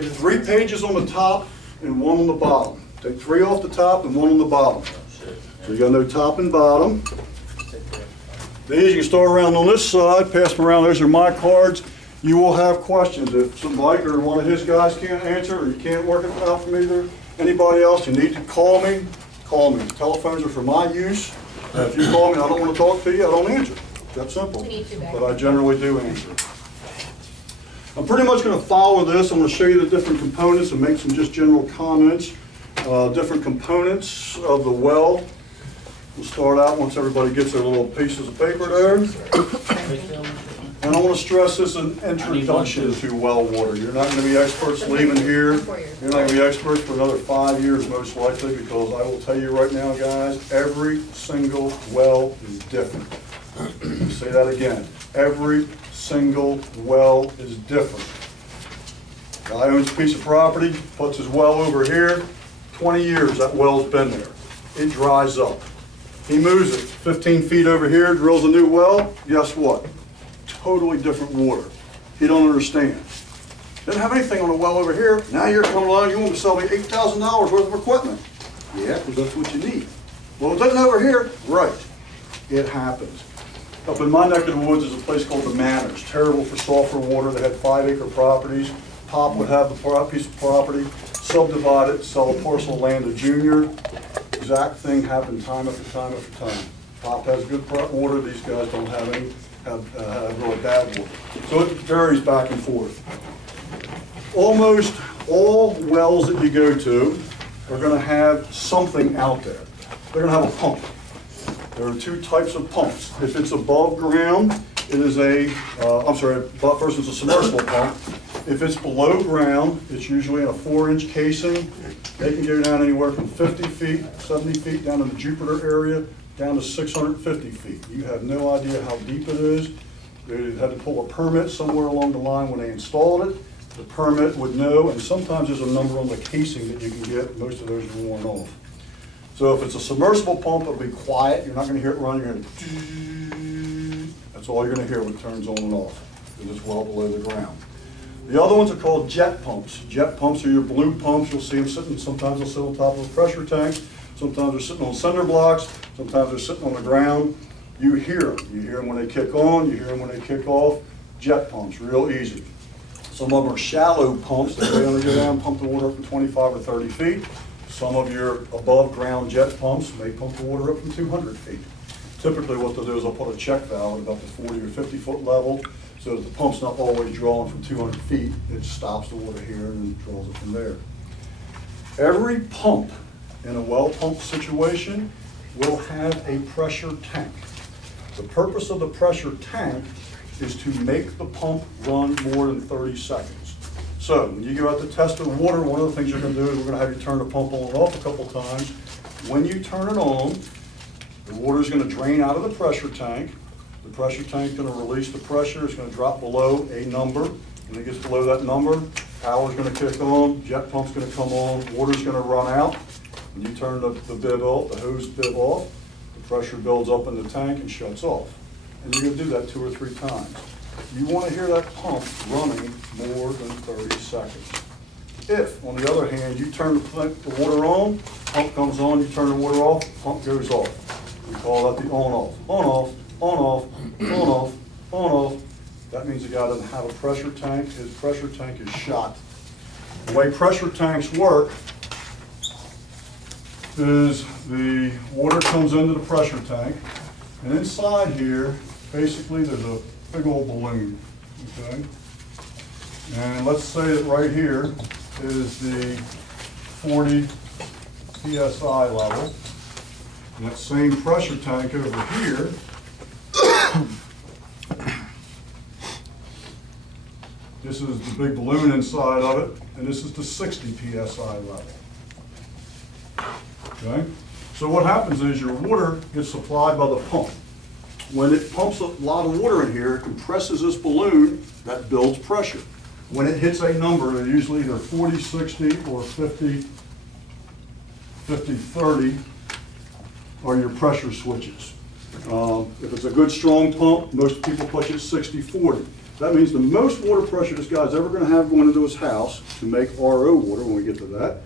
take 3 pages on the top and 1 on the bottom. Take 3 off the top and 1 on the bottom. So you got no top and bottom. These you can start around on this side, pass them around. Those are my cards. You will have questions. If Mike or one of his guys can't answer, or you can't work it out from either anybody else, you need to call me. Call me. Telephones are for my use. If you call me and I don't want to talk to you, I don't answer. That's simple. But I generally do answer. I'm pretty much going to follow this. I'm going to show you the different components and make some just general comments. Different components of the well. We'll start out once everybody gets their little pieces of paper there. And I want to stress this an introduction to well water. You're not going to be experts leaving here. You're not going to be experts for another 5 years most likely, because I will tell you right now, guys, every single well is different. I'll say that again. Every single well is different. Guy owns a piece of property, puts his well over here. 20 years that well's been there. It dries up. He moves it 15 feet over here, drills a new well. Guess what? Totally different water. He don't understand. Didn't have anything on the well over here. Now you're coming along, you want to sell me $8,000 worth of equipment. Yeah, because that's what you need. Well, it doesn't over here. Right. It happens. Up in my neck of the woods is a place called the Manors. Terrible for sulfur water. They had 5-acre properties. Pop would have the piece of property, subdivide it, sell a parcel of land to Junior. Exact thing happened time after time after time. Pop has good water. These guys don't have any. Have really bad water. So it varies back and forth. Almost all wells that you go to are going to have something out there. They're going to have a pump. There are 2 types of pumps. If it's above ground, it is first it's a submersible pump. If it's below ground, it's usually in a 4-inch casing. They can go down anywhere from 50 feet, 70 feet down in the Jupiter area, down to 650 feet. You have no idea how deep it is. They had to pull a permit somewhere along the line when they installed it. The permit would know, and sometimes there's a number on the casing that you can get. Most of those are worn off. So if it's a submersible pump, it'll be quiet. You're not going to hear it run. You're going to, that's all you're going to hear when it turns on and off, because it's well below the ground. The other ones are called jet pumps. Jet pumps are your balloon pumps. You'll see them sitting, sometimes they'll sit on top of a pressure tank. Sometimes they're sitting on cinder blocks. Sometimes they're sitting on the ground. You hear them. You hear them when they kick on. You hear them when they kick off. Jet pumps, real easy. Some of them are shallow pumps. They only go down and pump the water up from 25 or 30 feet. Some of your above ground jet pumps may pump the water up from 200 feet. Typically what they'll do is they'll put a check valve at about the 40 or 50 foot level, so that the pump's not always drawing from 200 feet. It stops the water here and draws it from there. Every pump in a well pump situation will have a pressure tank. The purpose of the pressure tank is to make the pump run more than 30 seconds. So when you go out to test the water, one of the things you're going to do is we're going to have you turn the pump on and off a couple times. When you turn it on, the water is going to drain out of the pressure tank. The pressure tank is going to release the pressure. It's going to drop below a number. When it gets below that number, power is going to kick on, jet pump's going to come on, water's going to run out. When you turn the bib off, the hose bib off, the pressure builds up in the tank and shuts off. And you're going to do that 2 or 3 times. You want to hear that pump running more than 30 seconds. If, on the other hand, you turn the water on, pump comes on, you turn the water off, pump goes off. We call that the on-off. On-off, on-off, on-off, on-off. That means the guy doesn't have a pressure tank. His pressure tank is shot. The way pressure tanks work is the water comes into the pressure tank, and inside here, basically there's a big old balloon, okay? And let's say that right here is the 40 PSI level. And that same pressure tank over here this is the big balloon inside of it, and this is the 60 PSI level. Okay? So what happens is your water gets supplied by the pump. When it pumps a lot of water in here, it compresses this balloon, that builds pressure. When it hits a number, they're usually either 40, 60, or 50, 50, 30 are your pressure switches. If it's a good strong pump, most people push it 60, 40. That means the most water pressure this guy's ever going to have going into his house to make RO water, when we get to that,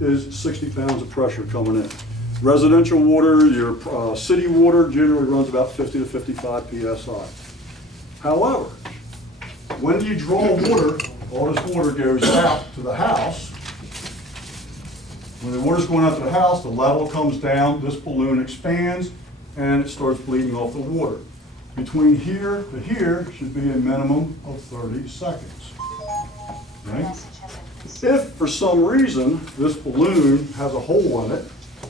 is 60 pounds of pressure coming in. Residential water, your city water generally runs about 50 to 55 PSI. However, when you draw water, all this water goes out to the house. When the water's going out to the house, the level comes down, this balloon expands, and it starts bleeding off the water. Between here to here should be a minimum of 30 seconds. Okay? If for some reason this balloon has a hole in it,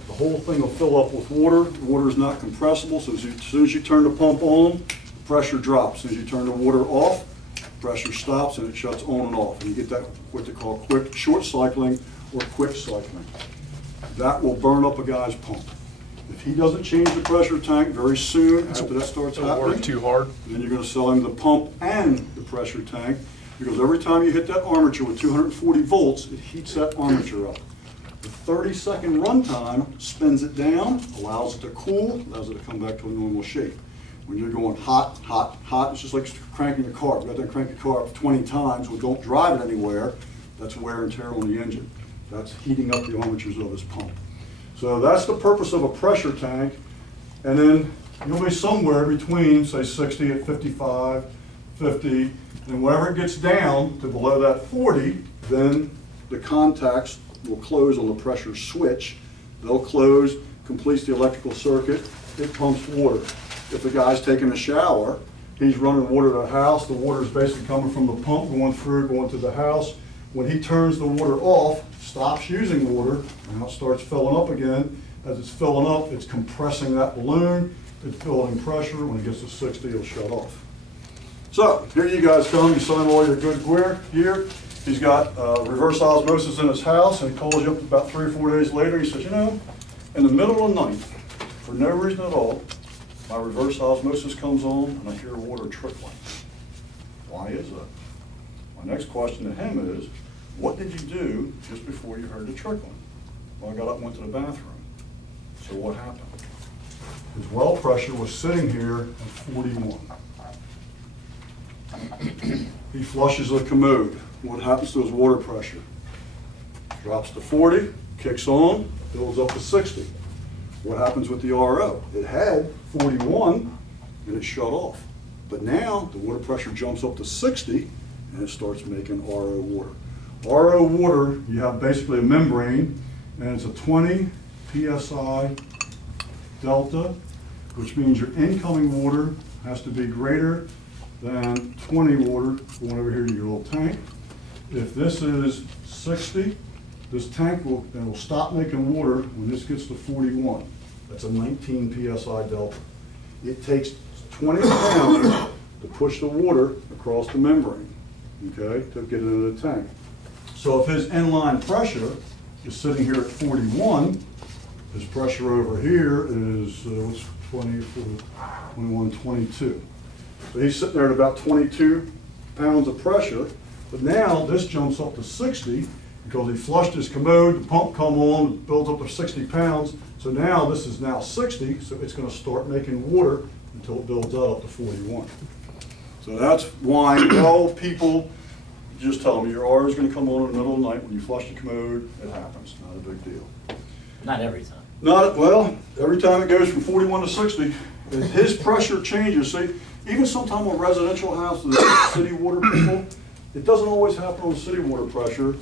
the whole thing will fill up with water. The water is not compressible, so as soon as you turn the pump on, the pressure drops. As soon as you turn the water off, pressure stops and it shuts on and off. And you get that, what they call quick short cycling or quick cycling. That will burn up a guy's pump. If he doesn't change the pressure tank very soon after that starts happening, work too hard, then you're going to sell him the pump and the pressure tank, because every time you hit that armature with 240 volts, it heats that armature up. The 30-second runtime spins it down, allows it to cool, allows it to come back to a normal shape. When you're going hot, hot, hot, it's just like cranking a car. You got to crank the car up 20 times, well, don't drive it anywhere. That's wear and tear on the engine. That's heating up the armatures of this pump. So that's the purpose of a pressure tank. And then you'll be somewhere between, say, 60 at 55, 50, and whenever it gets down to below that 40, then the contacts will close on the pressure switch. They'll close, completes the electrical circuit, it pumps water. If the guy's taking a shower, he's running water to the house, the water is basically coming from the pump, going through, going to the house. When he turns the water off, stops using water, now it starts filling up again. As it's filling up, it's compressing that balloon, it's building pressure. When it gets to 60, it'll shut off. So, here you guys come, you sign all your good gear. He's got reverse osmosis in his house, and he calls you up about 3 or 4 days later. He says, you know, in the middle of the night, for no reason at all, my reverse osmosis comes on, and I hear water trickling. Why is that? My next question to him is, what did you do just before you heard the trickling? Well, I got up and went to the bathroom. So what happened? His well pressure was sitting here at 41. He flushes the commode. What happens to his water pressure? Drops to 40, kicks on, builds up to 60. What happens with the RO? It had 41 and it shut off. But now the water pressure jumps up to 60 and it starts making RO water. RO water, you have basically a membrane, and it's a 20 PSI delta, which means your incoming water has to be greater than 20 water going over here to your little tank. If this is 60, this tank will stop making water when this gets to 41. That's a 19 PSI delta. It takes 20 pounds to push the water across the membrane, okay, to get it into the tank. So if his inline pressure is sitting here at 41, his pressure over here is 21, 22. So he's sitting there at about 22 pounds of pressure, but now this jumps up to 60 because he flushed his commode, the pump come on, it builds up to 60 pounds. So now this is now 60, so it's going to start making water until it builds up to 41. So that's why all people just tell them your R is going to come on in the middle of the night when you flush the commode. It happens, not a big deal. Not every time. Well, every time it goes from 41 to 60, his pressure changes. See, even sometimes on residential houses, city water people, it doesn't always happen on city water pressure,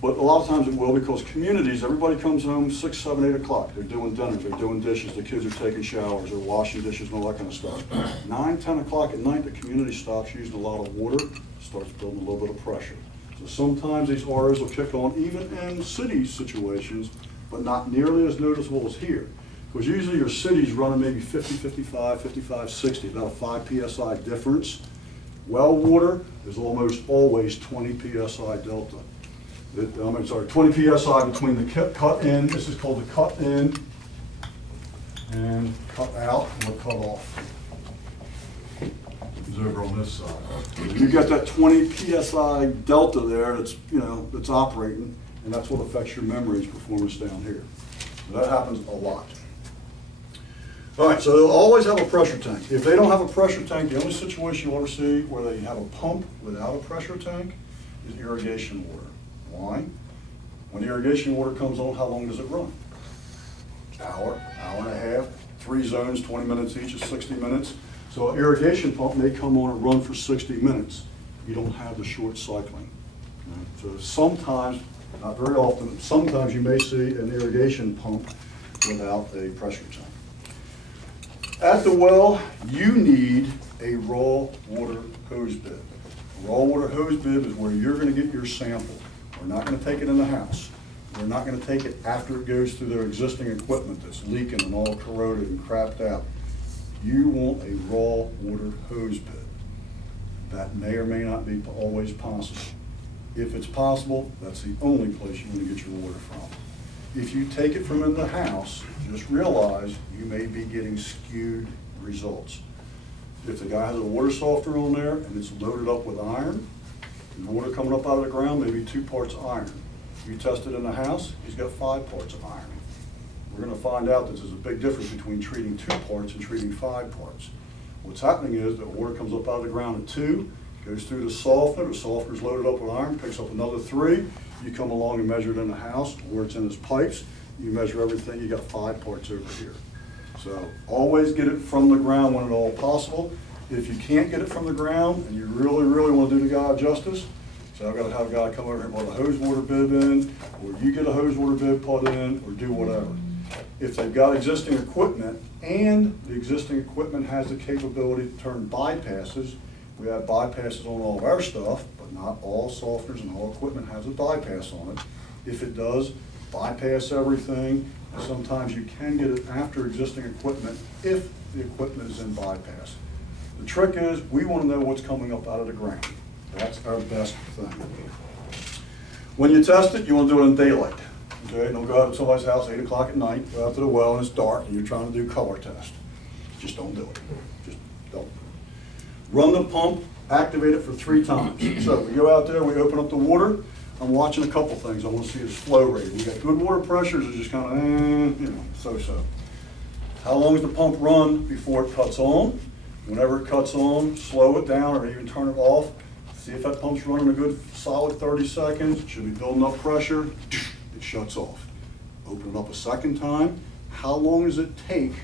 but a lot of times it will, because communities, everybody comes home 6, 7, 8 o'clock. They're doing dinners, they're doing dishes, the kids are taking showers, they're washing dishes and all that kind of stuff. 9, 10 o'clock at night, the community stops using a lot of water, starts building a little bit of pressure. So sometimes these ROs will kick on even in city situations, but not nearly as noticeable as here. Because usually your city's running maybe 50, 55, 55, 60, about a 5 PSI difference. Well water is almost always 20 PSI delta. 20 PSI between the cut in, this is called the cut in, and cut out, or cut off. Is over on this side. You got that 20 PSI delta there that's, that's operating, and that's what affects your membrane's performance down here. So that happens a lot. All right, so they'll always have a pressure tank. If they don't have a pressure tank, the only situation you'll ever see where they have a pump without a pressure tank is irrigation water. Why? When irrigation water comes on, how long does it run? Hour, hour and a half, 3 zones, 20 minutes each is 60 minutes. So an irrigation pump may come on and run for 60 minutes. You don't have the short cycling. So sometimes, not very often, sometimes you may see an irrigation pump without a pressure tank. At the well, you need a raw water hose bib. A raw water hose bib is where you're going to get your sample. We're not going to take it in the house. We're not going to take it after it goes through their existing equipment that's leaking and all corroded and crapped out. You want a raw water hose bib. That may or may not be always possible. If it's possible, that's the only place you want to get your water from. If you take it from in the house, just realize you may be getting skewed results. If the guy has a water softener on there and it's loaded up with iron, and the water coming up out of the ground, maybe 2 parts iron. You test it in the house, he's got 5 parts of iron. We're going to find out that there's a big difference between treating 2 parts and treating 5 parts. What's happening is that water comes up out of the ground at 2, goes through the softener's loaded up with iron, picks up another 3. You come along and measure it in the house where it's in his pipes. You measure everything, you got 5 parts over here. So always get it from the ground when at all possible. If you can't get it from the ground and you really, really want to do the guy justice, so I've got to have a guy come over here and put a hose water bib in, or you get a hose water bib put in, or do whatever. If they've got existing equipment and the existing equipment has the capability to turn bypasses, we have bypasses on all of our stuff, but not all softeners and all equipment has a bypass on it. If it does, bypass everything. And sometimes you can get it after existing equipment if the equipment is in bypass. The trick is we want to know what's coming up out of the ground. That's our best thing. When you test it, you want to do it in daylight. Okay, don't go out to somebody's house 8 o'clock at night, go out to the well and it's dark and you're trying to do color test. Just don't do it. Just don't. Run the pump, activate it for 3 times. So we go out there, we open up the water. I'm watching a couple things. I want to see its flow rate. We got good water pressures, it's just kind of, you know, so-so. How long does the pump run before it cuts on? Whenever it cuts on, slow it down or even turn it off. See if that pump's running a good solid 30 seconds. It should be building up pressure. It shuts off. Open it up a second time. How long does it take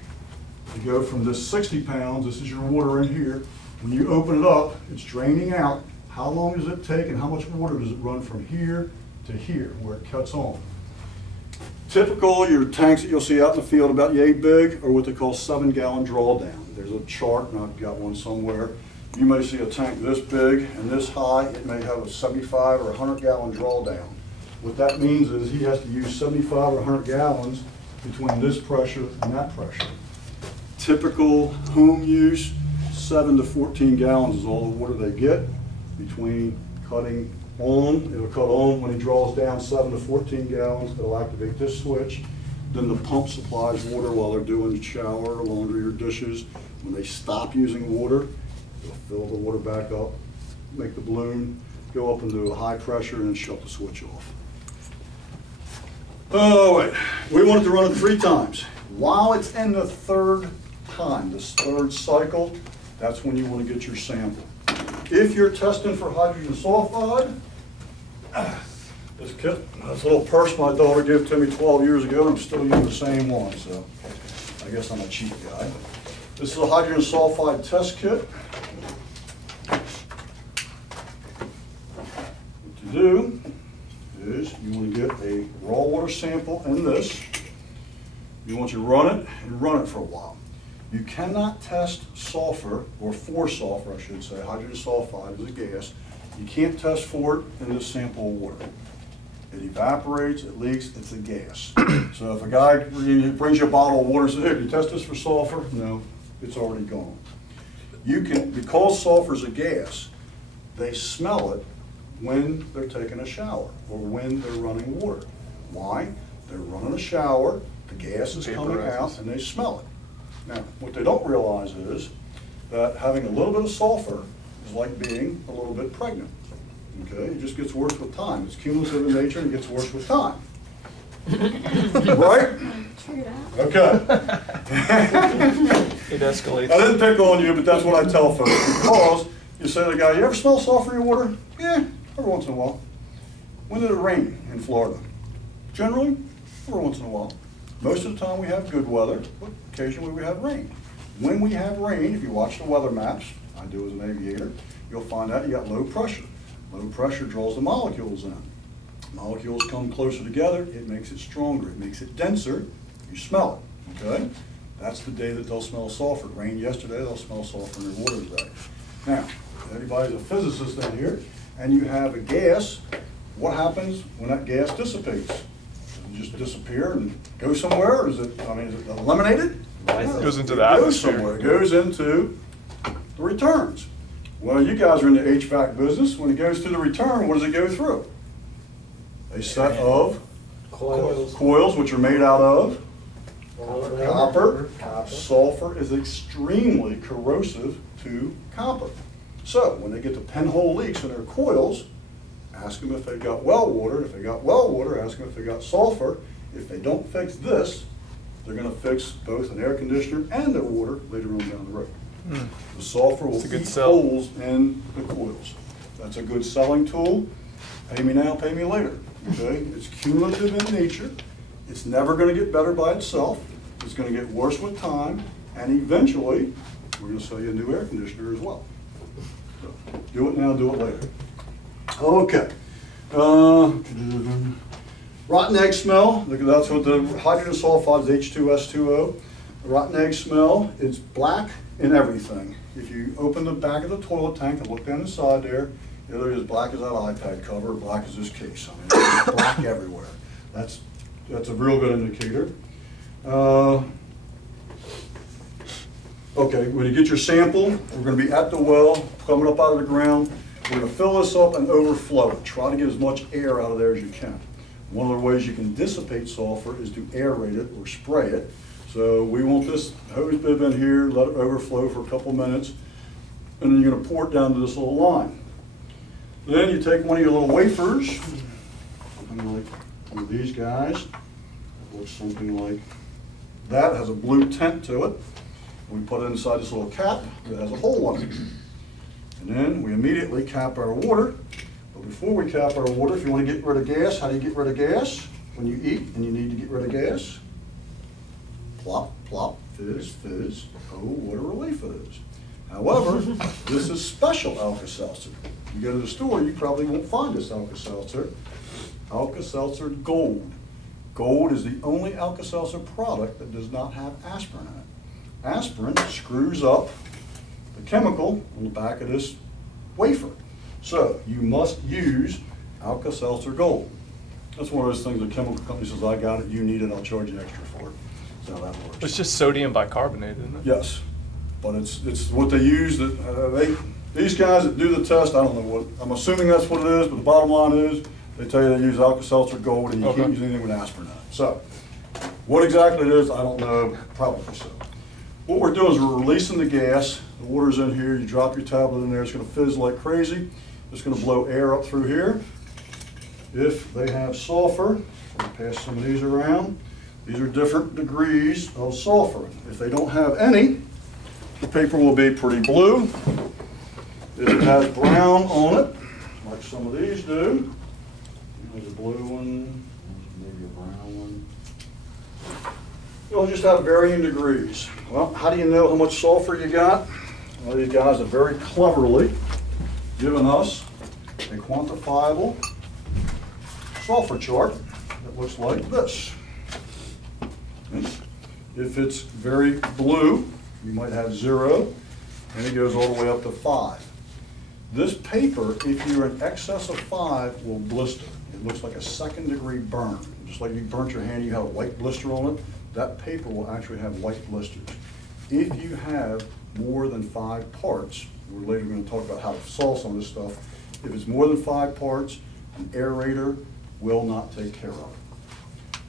to go from this 60 pounds, this is your water in here, when you open it up, it's draining out. How long does it take and how much water does it run from here to here where it cuts on? Typical, your tanks that you'll see out in the field about yay big are what they call 7-gallon drawdown. There's a chart, and I've got one somewhere. You may see a tank this big and this high. It may have a 75 or 100-gallon drawdown. What that means is he has to use 75 or 100 gallons between this pressure and that pressure. Typical home use, 7 to 14 gallons is all the water they get between cutting on. It'll cut on when he draws down 7 to 14 gallons. It'll activate this switch. Then the pump supplies water while they're doing the shower, laundry, or dishes. When they stop using water, they'll fill the water back up, make the balloon go up into a high pressure, and then shut the switch off. Oh, wait. We want it to run it 3 times. While it's in the 3rd time, this 3rd cycle, that's when you want to get your sample. If you're testing for hydrogen sulfide, this little purse my daughter gave to me 12 years ago, and I'm still using the same one, so I guess I'm a cheap guy. This is a hydrogen sulfide test kit. What you do is you want to get a raw water sample in this. You want to run it and run it for a while. You cannot test sulfur, or for sulfur I should say, hydrogen sulfide is a gas. You can't test for it in this sample of water. It evaporates, it leaks, it's a gas. So if a guy brings you a bottle of water and says, hey, do you test this for sulfur? No, it's already gone. You can, because sulfur is a gas, they smell it when they're taking a shower or when they're running water. Why? They're running a shower, the gas is coming out, and they smell it. Now, what they don't realize is that having a little bit of sulfur is like being a little bit pregnant. Okay, it just gets worse with time. It's cumulative in nature and it gets worse with time. Right? figured out. Okay. It escalates. I didn't pick on you, but that's what I tell folks, because you say to the guy, you ever smell sulfur in your water? Yeah, every once in a while. When did it rain in Florida? Generally, every once in a while. Most of the time we have good weather, but occasionally we have rain. When we have rain, if you watch the weather maps, I do as an aviator, you'll find out you got low pressure. Low pressure draws the molecules in. Molecules come closer together, it makes it stronger, it makes it denser, you smell it, okay? That's the day that they'll smell sulfur. It rained yesterday, they'll smell sulfur in their water today. Now, everybody's a physicist in here, and you have a gas. What happens when that gas dissipates? Does it just disappear and go somewhere? Or is it eliminated? It goes into the atmosphere. It goes atmosphere. somewhere. It goes into the returns. Well, you guys are in the HVAC business. When it goes to the return, what does it go through? A set of coils, which are made out of copper. Sulfur is extremely corrosive to copper. So when they get to pinhole leaks in their coils, ask them if they've got well water. If they got well water, ask them if they got sulfur. If they don't fix this, they're going to fix both an air conditioner and their water later on down the road. The sulfur will eat holes in the coils. That's a good selling tool. Pay me now, pay me later. Okay? It's cumulative in nature. It's never going to get better by itself. It's going to get worse with time, and eventually, we're going to sell you a new air conditioner as well. So, do it now, do it later. Okay. Rotten egg smell. That's what the hydrogen sulfide is, H2S2O. The rotten egg smell is black in everything. If you open the back of the toilet tank and look down the side there, they're as black as that iPad cover, black as this case. I mean, it's black everywhere. That's a real good indicator. Okay, when you get your sample, we're going to be at the well, coming up out of the ground. We're going to fill this up and overflow it. Try to get as much air out of there as you can. One of the ways you can dissipate sulfur is to aerate it or spray it. So we want this hose bib in here, let it overflow for a couple minutes, and then you're going to pour it down to this little line. Then you take one of your little wafers, something like one of these guys. It looks something like that. It has a blue tint to it. We put it inside this little cap that has a hole in it. And then we immediately cap our water. But before we cap our water, if you want to get rid of gas, how do you get rid of gas? When you eat and you need to get rid of gas, plop, plop, fizz, fizz, oh, what a relief it is. However, this is special Alka-Seltzer. You go to the store, you probably won't find this Alka-Seltzer. Alka-Seltzer Gold. Gold is the only Alka-Seltzer product that does not have aspirin in it. Aspirin screws up the chemical on the back of this wafer. So you must use Alka-Seltzer Gold. That's one of those things the chemical company says, I got it, you need it, I'll charge you extra for it. That's how that works. It's just sodium bicarbonate, isn't it? Yes, but it's what they use. These guys that do the test, I don't know what, I'm assuming that's what it is, but the bottom line is, they tell you they use Alka-Seltzer Gold and you can't use anything with aspirin in it. So, what exactly it is, I don't know, probably so. What we're doing is we're releasing the gas. The water's in here, you drop your tablet in there, it's going to fizz like crazy. It's going to blow air up through here. If they have sulfur, we'll pass some of these around. These are different degrees of sulfur. If they don't have any, the paper will be pretty blue. If it has brown on it, like some of these do, there's a blue one, maybe a brown one. You'll just have varying degrees. Well, how do you know how much sulfur you got? Well, these guys have very cleverly given us a quantifiable sulfur chart that looks like this. If it's very blue, you might have 0, and it goes all the way up to 5. This paper, if you're in excess of 5, will blister. It looks like a second-degree burn. Just like you burnt your hand, you have a white blister on it, that paper will actually have white blisters. If you have more than 5 parts, we're later going to talk about how to solve some of this stuff. If it's more than 5 parts, an aerator will not take care of it.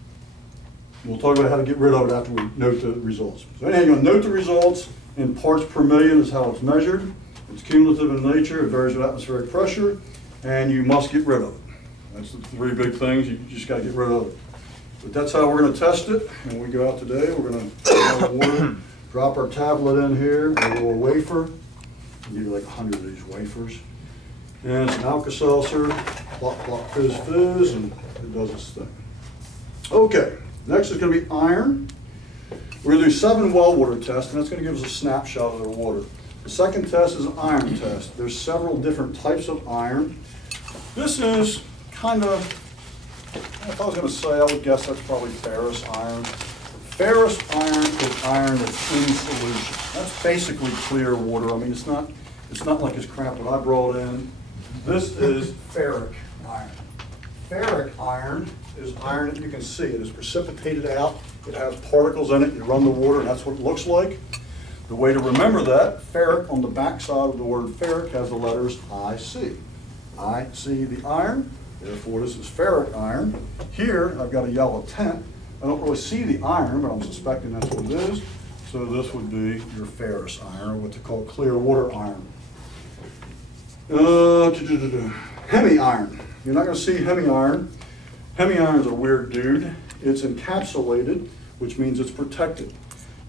We'll talk about how to get rid of it after we note the results. So anyhow, you're going to note the results in parts per million is how it's measured. It's cumulative in nature, it varies with atmospheric pressure, and you must get rid of it. That's the 3 big things, you just got to get rid of it. But that's how we're going to test it. When we go out today, we're going to drop our tablet in here, a little wafer. I'll give you like 100 of these wafers. And some Alka-Seltzer, plop, plop, fizz, fizz, and it does its thing. Okay, next is going to be iron. We're going to do 7 well water tests, and that's going to give us a snapshot of their water. The second test is an iron test. There's several different types of iron. This is kind of, if I was going to say, I would guess that's probably ferrous iron. Ferrous iron is iron that's in solution. That's basically clear water. I mean, it's not like this crap that I brought in. This is ferric iron. Ferric iron is iron that you can see. It is precipitated out. It has particles in it. You run the water, and that's what it looks like. The way to remember that, ferric on the back side of the word ferric has the letters IC. IC the iron, therefore this is ferric iron. Here I've got a yellow tint. I don't really see the iron, but I'm suspecting that's what it is. So this would be your ferrous iron, what they call clear water iron. Hemi iron. You're not going to see hemi iron. Hemi iron is a weird dude. It's encapsulated, which means it's protected.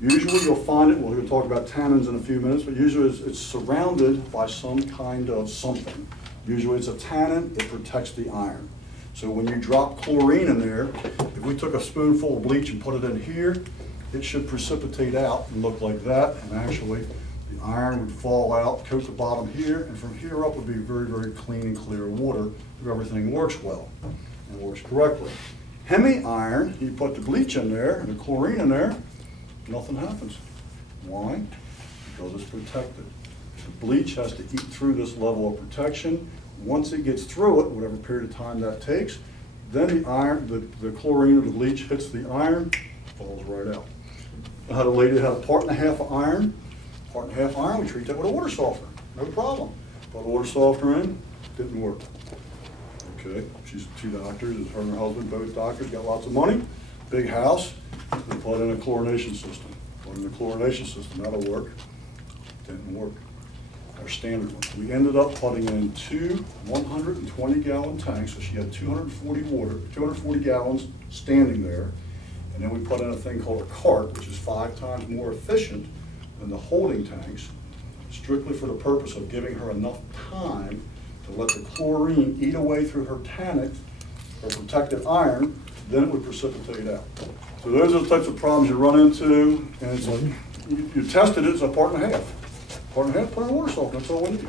Usually you'll find it, we're going to talk about tannins in a few minutes, but usually it's surrounded by some kind of something. Usually it's a tannin, it protects the iron. So when you drop chlorine in there, if we took a spoonful of bleach and put it in here, it should precipitate out and look like that, and actually the iron would fall out, coat the bottom here, and from here up would be very, very clean and clear water if everything works well and works correctly. Hemi iron, you put the bleach in there and the chlorine in there, nothing happens. Why? Because it's protected. The bleach has to eat through this level of protection. Once it gets through it, whatever period of time that takes, then the iron, the chlorine or the bleach hits the iron, falls right out. I had a lady that had a 1.5 parts of iron. 1.5 parts of iron, we treat that with a water softener. No problem. Put a water softener in, didn't work. Okay, she's 2 doctors, her and her husband, both doctors, got lots of money, big house. They put in a chlorination system. Put in a chlorination system, that'll work. Didn't work. Our standard one. We ended up putting in 2 120-gallon tanks, so she had 240 gallons standing there. And then we put in a thing called a cart, which is 5 times more efficient than the holding tanks, strictly for the purpose of giving her enough time to let the chlorine eat away through her tannic, or protected iron, then it would precipitate out. So those are the types of problems you run into, and it's like, you tested it, it's a 1.5 parts. 1.5 parts, put in water softener, that's all we need.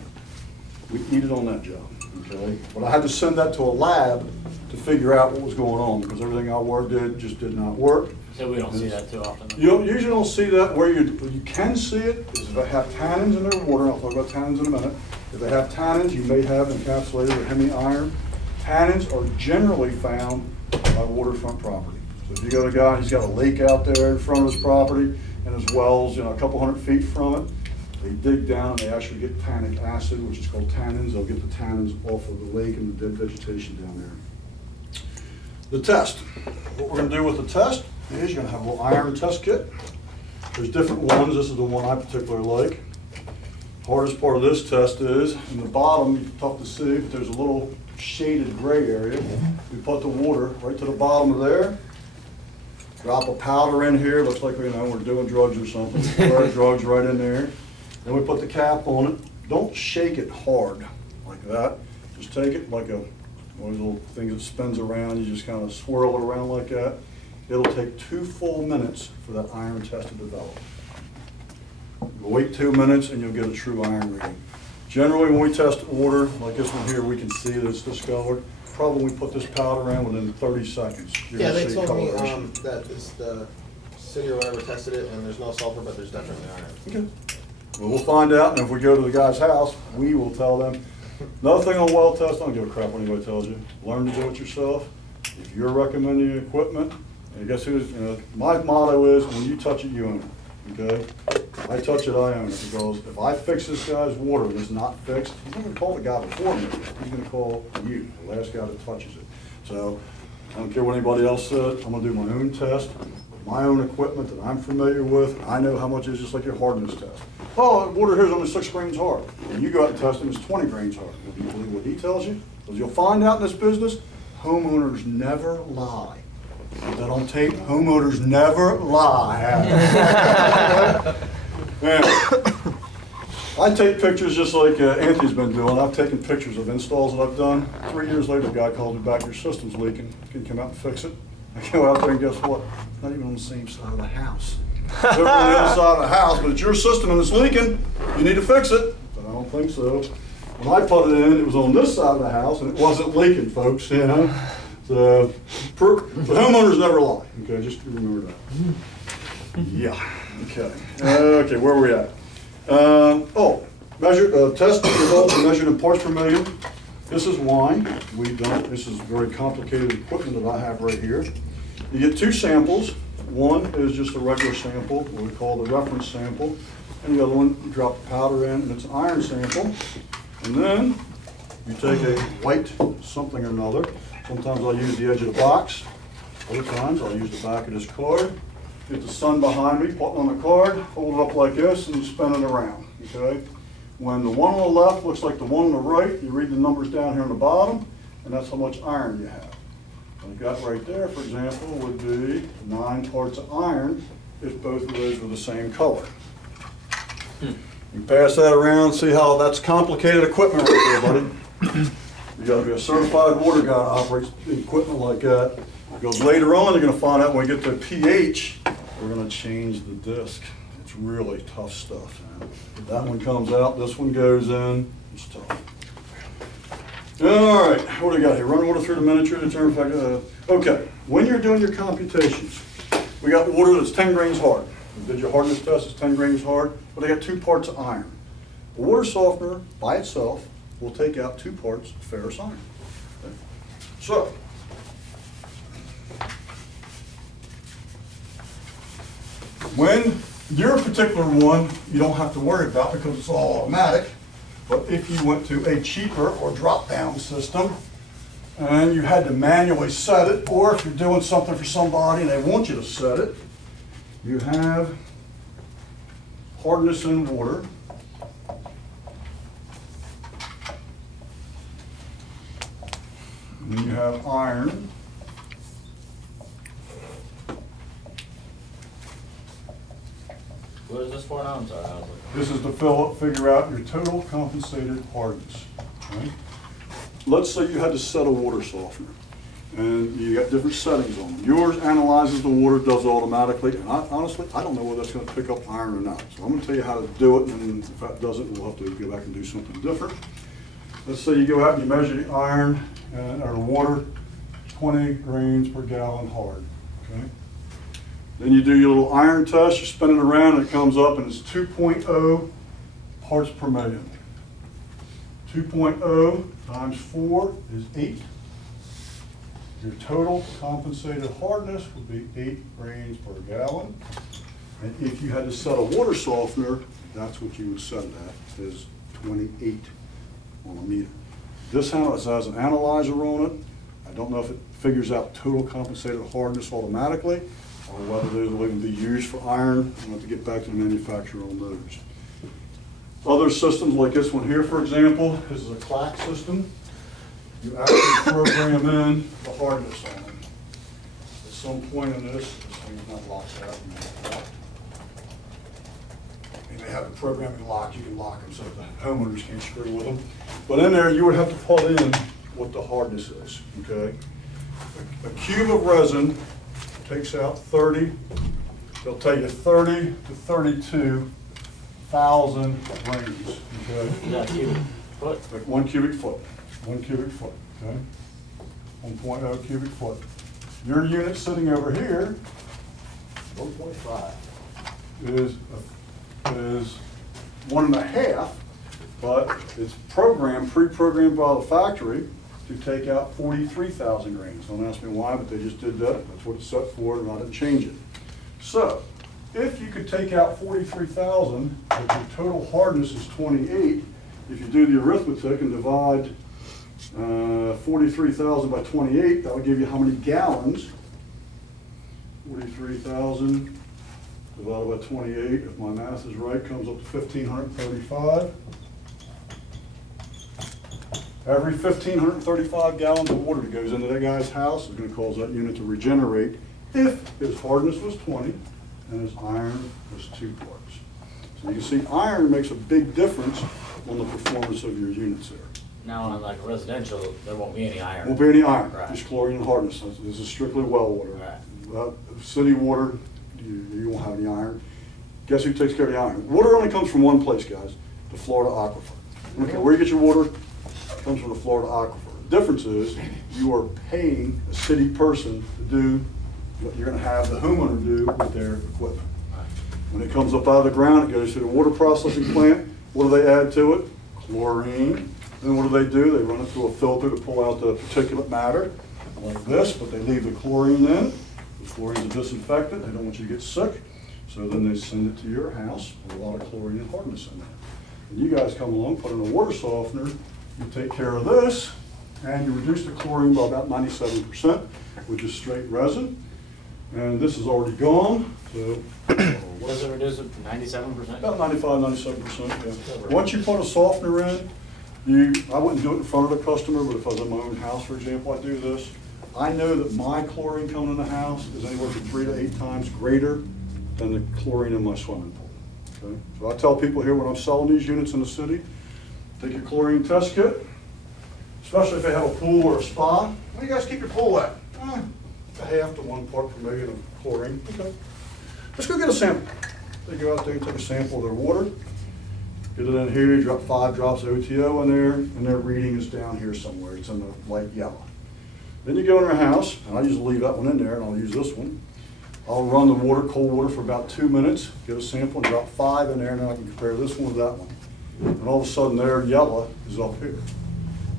We eat it on that job, okay? But I had to send that to a lab to figure out what was going on, because everything I did just did not work. So we don't see that too often? You usually don't see that. Where you can see it is if they have tannins in their water. I'll talk about tannins in a minute. If they have tannins, you may have encapsulated with hemi iron. Tannins are generally found by waterfront property. So if you got a guy, he's got a lake out there in front of his property, and his wells, a couple hundred feet from it, they dig down and they actually get tannic acid, which is called tannins. They'll get the tannins off of the lake and the dead vegetation down there. The test. What we're going to do with the test is you're going to have a little iron test kit. There's different ones. This is the one I particularly like. Hardest part of this test is in the bottom, it's tough to see, but there's a little shaded gray area. We put the water right to the bottom of there. Drop a powder in here. Looks like we're doing drugs or something. Put our drugs right in there. Then we put the cap on it. Don't shake it hard like that. Just take it like one of those little things that spins around. You just kind of swirl it around like that. It'll take 2 full minutes for that iron test to develop. You'll wait 2 minutes and you'll get a true iron reading. Generally, when we test water, like this one here, we can see that it's discolored. Probably we put this powder in within 30 seconds. Yeah, they told me that the city or whatever tested it, and there's no sulfur, but there's definitely iron. Okay. Well, we'll find out, and if we go to the guy's house, we will tell them. Another thing on well test, I don't give a crap what anybody tells you. Learn to do it yourself. If you're recommending equipment, and guess who's, my motto is, when you touch it, you own it, okay? I touch it, I own it, because if I fix this guy's water and it's not fixed, he's not gonna call the guy before me, he's gonna call you, the last guy that touches it. So, I don't care what anybody else said, I'm gonna do my own test, my own equipment that I'm familiar with. I know how much it is, just like your hardness test. Oh, water here is only 6 grains hard. And you go out and test it, it's 20 grains hard. Well, do you believe what he tells you? Because you'll find out in this business, homeowners never lie. Put that on tape. Homeowners never lie. Now, I take pictures just like Anthony's been doing. I've taken pictures of installs that I've done. 3 years later, a guy called me back, your system's leaking. Can you come out and fix it? I go out there and guess what? It's not even on the same side of the house. It's over on the other side of the house, but it's your system and it's leaking. You need to fix it. But I don't think so. When I put it in, it was on this side of the house and it wasn't leaking, folks, you know? So, the homeowners never lie. Okay, just remember that. Yeah, okay. Okay, where are we at? Test results are measured in parts per million. This is why we don't. This is very complicated equipment that I have right here. You get 2 samples. One is just a regular sample, what we call the reference sample. And the other one, you drop the powder in, and it's an iron sample. And then you take a white something or another. Sometimes I'll use the edge of the box. Other times I'll use the back of this card. Get the sun behind me, put it on the card, hold it up like this, and spin it around, okay? When the one on the left looks like the one on the right, you read the numbers down here on the bottom, and that's how much iron you have. What I got right there, for example, would be 9 parts of iron if both of those were the same color. You pass that around, see how that's complicated equipment right there, buddy. You gotta be a certified water guy to operate equipment like that. Because later on, you're gonna find out when we get to pH, we're gonna change the disc. It's really tough stuff. That one comes out, this one goes in, it's tough. All right, what do we got here? Run water through the miniature, determine fact. Okay, when you're doing your computations, we got water that's 10 grains hard. You did your hardness test, it's 10 grains hard, but they got 2 parts of iron. A water softener by itself will take out 2 parts of ferrous iron. Okay. So, when your particular one, you don't have to worry about because it's all automatic. But if you went to a cheaper or drop-down system and you had to manually set it, or if you're doing something for somebody and they want you to set it, you have hardness in water. And then you have iron. What is this for now? I'm sorry. I was looking. This is to figure out your total compensated hardness. Right? Let's say you had to set a water softener, and you got different settings on them. Yours analyzes the water, does it automatically, and honestly, I don't know whether that's going to pick up iron or not. So I'm going to tell you how to do it, and if that doesn't, we'll have to go back and do something different. Let's say you go out and you measure the iron or the water, 20 grains per gallon hard. Okay? Then you do your little iron test, you spin it around, and it comes up, and it's 2.0 parts per million. 2.0 times 4 is 8. Your total compensated hardness would be 8 grains per gallon. And if you had to set a water softener, that's what you would set it at, is 28 on a meter. This has an analyzer on it. I don't know if it figures out total compensated hardness automatically, or whether those will even be used for iron. I'll have to get back to the manufacturer on those. Other systems like this one here, for example, this is a clack system. You actually program in the hardness on it. At some point in this thing's not locked out. You may have the programming locked, you can lock them so the homeowners can't screw with them. But in there, you would have to put in what the hardness is, okay? A cube of resin takes out 30, they'll tell you 30 to 32,000 grains, okay? Yeah, cubic foot. Like 1 cubic foot, 1 cubic foot, okay? 1.0 cubic foot. Your unit sitting over here 1.5. is 1.5, but it's pre-programmed by the factory to take out 43,000 grains. Don't ask me why, but they just did that. That's what it's set for, and I didn't change it. So, if you could take out 43,000, but your total hardness is 28, if you do the arithmetic and divide 43,000 by 28, that would give you how many gallons? 43,000 divided by 28, if my math is right, comes up to 1,535. Every 1,535 gallons of water that goes into that guy's house is going to cause that unit to regenerate if his hardness was 20 and his iron was 2 parts. So you can see iron makes a big difference on the performance of your units there. Now, on like residential, there won't be any iron. Won't be any iron, Right. just chlorine and hardness. This is strictly well water. Right. City water, you won't have any iron. Guess who takes care of the iron? Water only comes from one place, guys, the Florida aquifer. Okay, where you get your water, it comes from the Florida aquifer. The difference is you are paying a city person to do what you're going to have the homeowner do with their equipment. When it comes up out of the ground, it goes to the water processing plant. What do they add to it? Chlorine. Then what do? They run it through a filter to pull out the particulate matter, like this, but they leave the chlorine in. The chlorine is a disinfectant. They don't want you to get sick. So then they send it to your house with a lot of chlorine and hardness in there. And you guys come along, put in a water softener, you take care of this, and you reduce the chlorine by about 97%, which is straight resin. And this is already gone, so What does it reduce it, 97%? about 95, 97%, yeah. Once you put a softener in, I wouldn't do it in front of the customer, but if I was in my own house, for example, I do this. I know that my chlorine coming in the house is anywhere from 3 to 8 times greater than the chlorine in my swimming pool. Okay? So I tell people here when I'm selling these units in the city, take your chlorine test kit, especially if they have a pool or a spa. Where do you guys keep your pool at? A half to 1 part per million of chlorine. Okay. Let's go get a sample. They go out there and take a sample of their water. Get it in here, you drop 5 drops of OTO in there, and their reading is down here somewhere. It's in the light yellow. Then you go in their house, and I usually leave that one in there, and I'll use this one. I'll run the water, cold water, for about 2 minutes, get a sample, and drop 5 in there, and then I can compare this one with that one. And all of a sudden, their yellow is up here.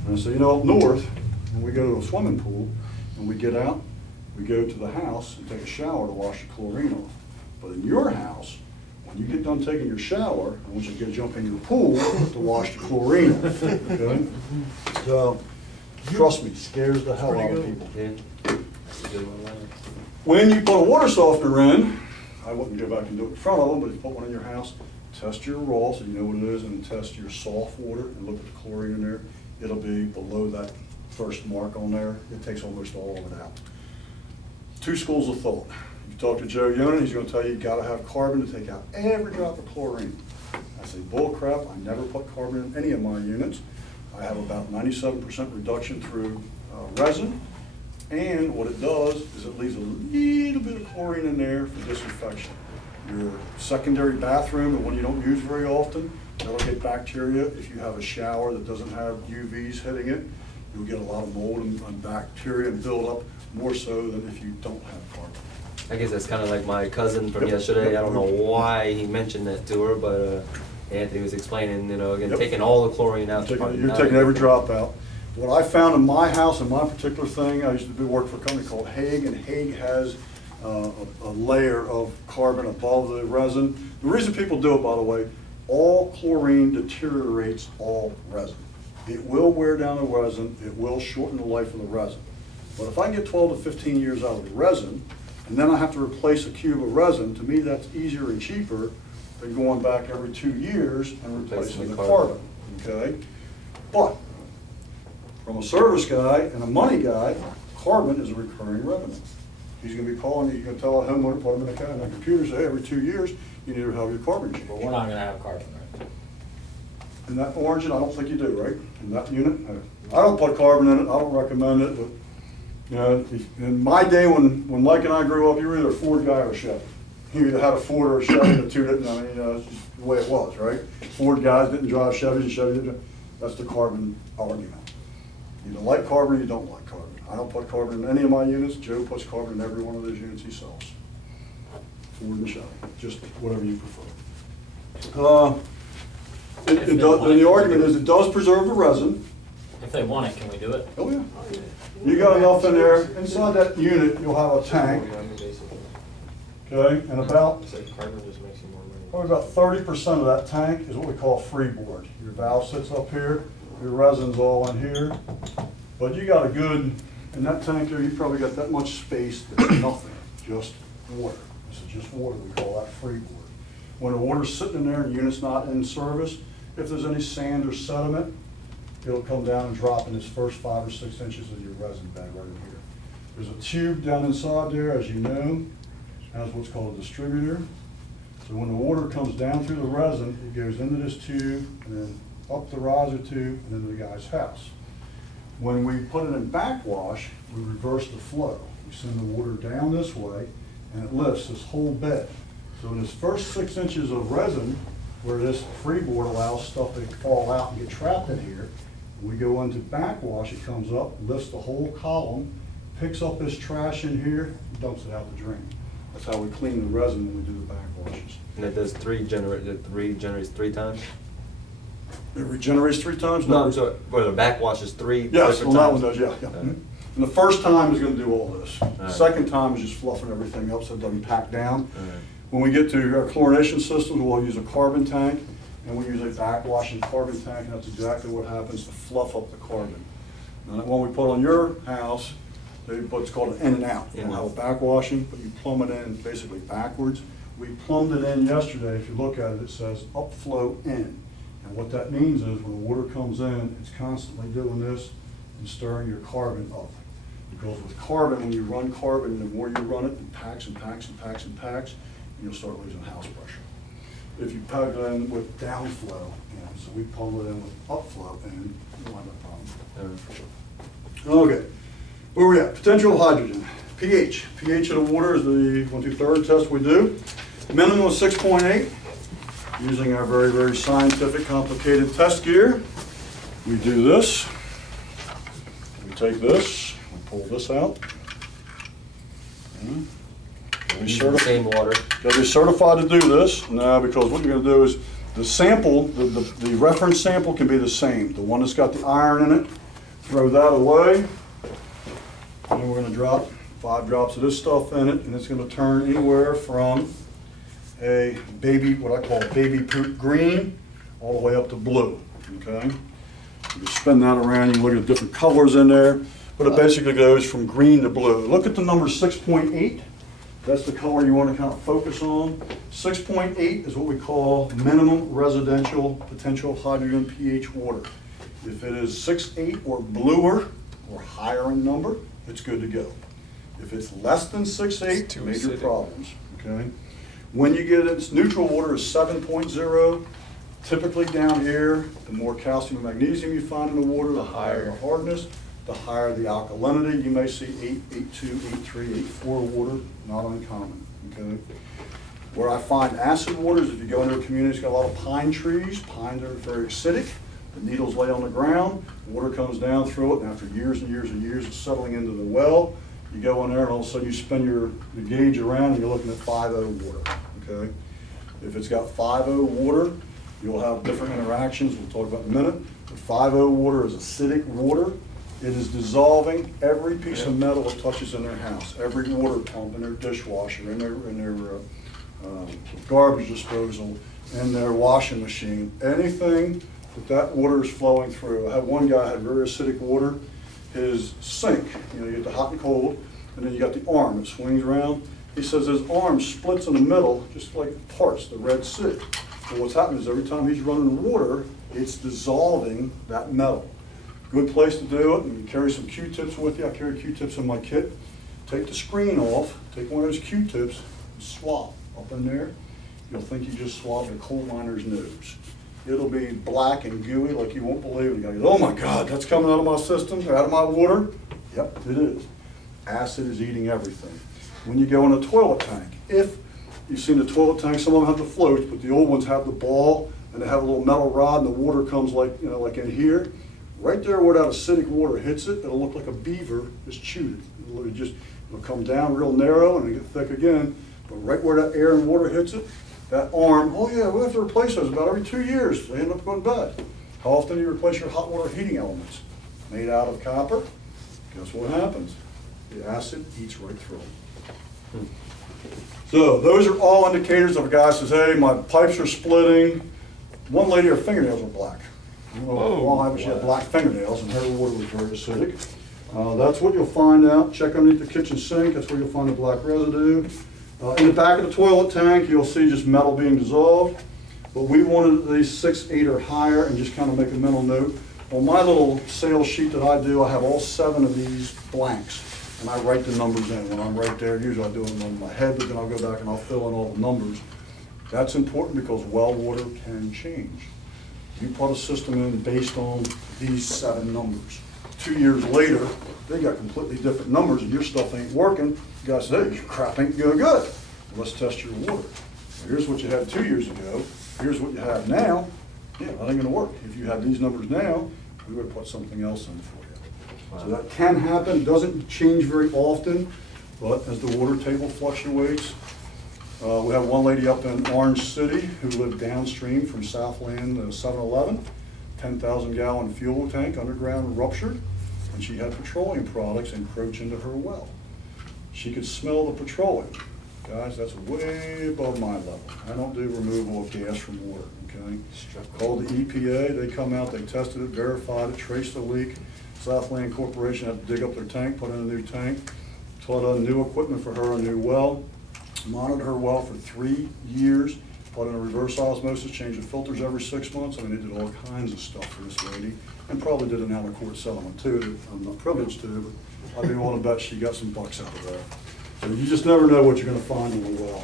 And I say, you know, up north, when we go to a swimming pool, and we get out, we go to the house and take a shower to wash the chlorine off. But in your house, when you get done taking your shower, I want you to jump in your pool to wash the chlorine off, okay? So, trust me, scares the hell out of people. When you put a water softener in, I wouldn't go back and do it in front of them, but if you put one in your house, test your raw so you know what it is, and test your soft water and look at the chlorine in there. It'll be below that first mark on there. It takes almost all of it out. 2 schools of thought. You talk to Joe Yonan, he's going to tell you you've got to have carbon to take out every drop of chlorine. I say bull crap. I never put carbon in any of my units. I have about 97% reduction through resin, and what it does is it leaves a little bit of chlorine in there for disinfection. Your secondary bathroom, the one you don't use very often, that'll get bacteria. If you have a shower that doesn't have UVs hitting it, you'll get a lot of mold and bacteria and build up more so than if you don't have carbon. I guess that's kind of like my cousin from yesterday. I don't know why he mentioned that to her, but Anthony was explaining, you know, again, taking all the chlorine out. You're taking every drop out. What I found in my house, in my particular thing, I used to work for a company called Hague, and Hague has a layer of carbon above the resin. The reason people do it, by the way, all chlorine deteriorates all resin. It will wear down the resin. It will shorten the life of the resin. But if I can get 12 to 15 years out of the resin, and then I have to replace a cube of resin, to me that's easier and cheaper than going back every 2 years and replacing the carbon, okay? But from a service guy and a money guy, carbon is a recurring revenue. He's going to be calling you, you can tell a homeowner, put them in a computer, say every 2 years, you need to have your carbon changed. But we're not gonna have carbon, right? In that orange, I don't think you do, right? In that unit? I don't put carbon in it, I don't recommend it, but you know, in my day when Mike and I grew up, you were either a Ford guy or a Chevy. You either had a Ford or a Chevy, the two didn't, I mean, you know, it's just the way it was, right? Ford guys didn't drive Chevys and Chevy didn't. That's the carbon argument. You either like carbon or you don't like carbon. I don't put carbon in any of my units. Joe puts carbon in every one of those units he sells. Ford and Chevy, just whatever you prefer. The argument is it does preserve the resin. If they want it, can we do it? Oh yeah. You got enough in there. Inside that unit, you'll have a tank. Okay, and about probably about 30% of that tank is what we call freeboard. Your valve sits up here. Your resin's all in here. But you got a good, in that tank there, you probably got that much space that's nothing, just water. This is just water. We call that freeboard. When the water's sitting in there and the unit's not in service, if there's any sand or sediment, it'll come down and drop in this first 5 or 6 inches of your resin bed right in here. There's a tube down inside there, as you know, has what's called a distributor. So when the water comes down through the resin, it goes into this tube and then up the riser tube and into the guy's house. When we put it in backwash, we reverse the flow. We send the water down this way and it lifts this whole bed. So in this first 6 inches of resin, where this freeboard allows stuff to fall out and get trapped in here, when we go into backwash, it comes up, lifts the whole column, picks up this trash in here, and dumps it out the drain. That's how we clean the resin when we do the backwashes. And it does regenerates 3 times? It regenerates 3 times? No, I'm sorry, where the backwash is 3 Yes, different well, that one times? does, yeah. Okay. And the first time is gonna do all this. The Alright. second time is just fluffing everything up so it doesn't pack down. Alright. When we get to our chlorination systems, we'll use a carbon tank, and we use a backwashing carbon tank, and that's exactly what happens to fluff up the carbon. Now, that one we put on your house, they put what's called an in and out. You don't have a backwashing, but you plumb it in basically backwards. We plumbed it in yesterday. If you look at it, it says upflow in. And what that means is when the water comes in, it's constantly doing this and stirring your carbon up. Because with carbon, when you run carbon, the more you run it, it packs and packs and packs and packs, and you'll start losing house pressure. If you pack it in with downflow, so we pump it in with upflow, and you don't have that problem. Okay, where we at? Potential hydrogen. pH. pH of the water is the 1, 2, 3 test we do. Minimum of 6.8. Using our very, very scientific, complicated test gear, we do this. We take this, we pull this out. Use the same water. Gotta be certified to do this. No, because what you're gonna do is the sample, the reference sample can be the same. The one that's got the iron in it, throw that away. And then we're gonna drop 5 drops of this stuff in it, and it's gonna turn anywhere from a baby, what I call baby poop green, all the way up to blue, okay? You spin that around, you look at different colors in there, but it basically goes from green to blue. Look at the number 6.8. That's the color you want to kind of focus on. 6.8 is what we call minimum residential potential hydrogen pH water. If it is 6.8 or bluer or higher in number, it's good to go. If it's less than 6.8, major acidic. problems, okay? When you get its neutral water is 7.0. Typically down here, the more calcium and magnesium you find in the water, the higher the hardness, the higher the alkalinity. You may see 8, 8.2, 8.3, 8.4 water, not uncommon, okay? Where I find acid waters, if you go into a community that's got a lot of pine trees, pines are very acidic, the needles lay on the ground, water comes down through it, and after years and years and years it's settling into the well, you go in there and all of a sudden you spin the gauge around and you're looking at 5.0 water, okay? If it's got 5.0 water, you'll have different interactions we'll talk about in a minute. But 5.0 water is acidic water. It is dissolving every piece of metal it touches in their house, every water pump in their dishwasher, in their garbage disposal, in their washing machine. Anything that water is flowing through. I had one guy had very acidic water. His sink, you get the hot and cold, and then you got the arm that swings around. He says his arm splits in the middle, just like parts, the Red Sea. So what's happening is every time he's running water, it's dissolving that metal. Good place to do it, and you carry some Q-tips with you. I carry Q-tips in my kit. Take the screen off, take one of those Q-tips, and swab up in there. You'll think you just swabbed a coal miner's nose. It'll be black and gooey like you won't believe it. You go, oh my God, that's coming out of my system, out of my water. Yep, it is. Acid is eating everything. When you go in a toilet tank, if you've seen the toilet tank, some of them have the floats, but the old ones have the ball, and they have a little metal rod, and the water comes like, like in here. Right there where that acidic water hits it, it'll look like a beaver has chewed it. It'll come down real narrow and it'll get thick again, but right where that air and water hits it, that arm, oh yeah, we have to replace those about every 2 years. They end up going bad. How often do you replace your hot water heating elements? Made out of copper. Guess what happens? The acid eats right through them. So those are all indicators of a guy says, hey, my pipes are splitting. One lady, her fingernails are black. Well, she had black fingernails and her water was very acidic. That's what you'll find out. Check underneath the kitchen sink. That's where you'll find the black residue. In the back of the toilet tank, you'll see just metal being dissolved. But we wanted these 6, 8 or higher, and just kind of make a mental note. On my little sales sheet that I do, I have all 7 of these blanks, and I write the numbers in. When I'm right there, usually I do them in my head, but then I'll go back and I'll fill in all the numbers. That's important because well water can change. You put a system in based on these 7 numbers. 2 years later, they got completely different numbers and your stuff ain't working. The guy said, hey, your crap ain't good. Well, let's test your water. Here's what you had 2 years ago. Here's what you have now. Yeah, that ain't gonna work. If you had these numbers now, we would have put something else in for you. So that can happen, doesn't change very often, but as the water table fluctuates, we have one lady up in Orange City who lived downstream from Southland 7-Eleven, 10,000 gallon fuel tank underground ruptured, and she had petroleum products encroach into her well. She could smell the petroleum. Guys, that's way above my level. I don't do removal of gas from water, okay? Called the EPA, they come out, they tested it, verified it, traced the leak. Southland Corporation had to dig up their tank, put in a new tank, put in new equipment for her, a new well, monitored her well for 3 years, put in a reverse osmosis, changed the filters every 6 months. I mean, they did all kinds of stuff for this lady, and probably did an out-of-court settlement too, that I'm not privileged to, but I'd be willing to bet she got some bucks out of that. So you just never know what you're gonna find in the well.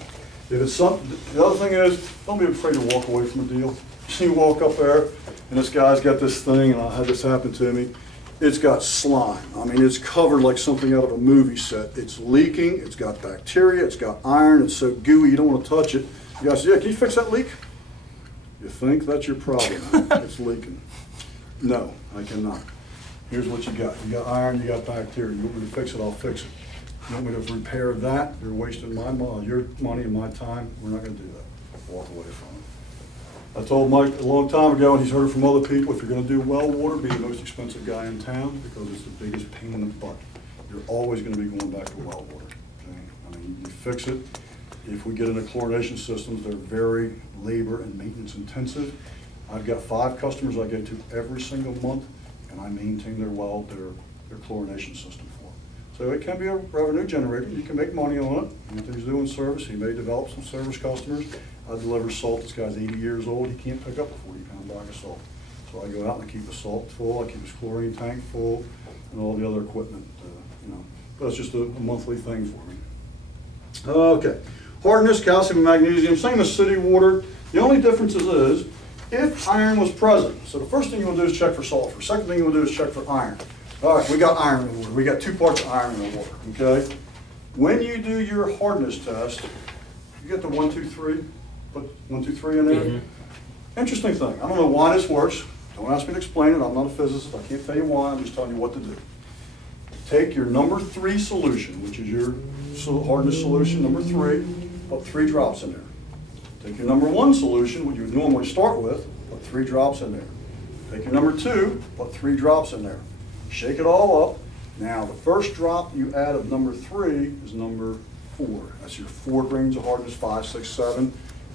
If it's something, the other thing is, don't be afraid to walk away from a deal. You walk up there, and this guy's got this thing, and I had this happen to me. It's got slime. I mean, it's covered like something out of a movie set. It's leaking, it's got bacteria, it's got iron, it's so gooey you don't want to touch it. You guys say, yeah, can you fix that leak? You think that's your problem, it's leaking. No, I cannot. Here's what you got. You got iron, you got bacteria. You want me to fix it, I'll fix it. You want me to repair that, you're wasting my money, your money and my time. We're not gonna do that. Walk away from it. I told Mike a long time ago, and he's heard it from other people, if you're gonna do well water, be the most expensive guy in town because it's the biggest pain in the butt. You're always gonna be going back to well water. Okay? I mean, you fix it. If we get into chlorination systems, they're very labor and maintenance intensive. I've got 5 customers I go to every single month, and I maintain their well, their chlorination system for them. So it can be a revenue generator. You can make money on it. Anthony's doing service. He may develop some service customers. I deliver salt. This guy's 80 years old. He can't pick up a 40-pound bag of salt. So I go out and I keep the salt full. I keep his chlorine tank full, and all the other equipment. But it's just a monthly thing for me. Okay, hardness, calcium, and magnesium, same as city water. The only difference is if iron was present. So the first thing you want to do is check for sulfur. Second thing you want to do is check for iron. All right, we got iron in the water. We got 2 parts of iron in the water. Okay. When you do your hardness test, you get the 1, 2, 3. Put 1, 2, 3 in there. Mm-hmm. Interesting thing. I don't know why this works. Don't ask me to explain it. I'm not a physicist. I can't tell you why. I'm just telling you what to do. Take your number 3 solution, which is your hardness solution, number 3, put 3 drops in there. Take your number 1 solution, what you would normally start with, put 3 drops in there. Take your number 2, put 3 drops in there. Shake it all up. Now, the first drop you add of number 3 is number 4. That's your 4 grains of hardness, 5, 6, 7.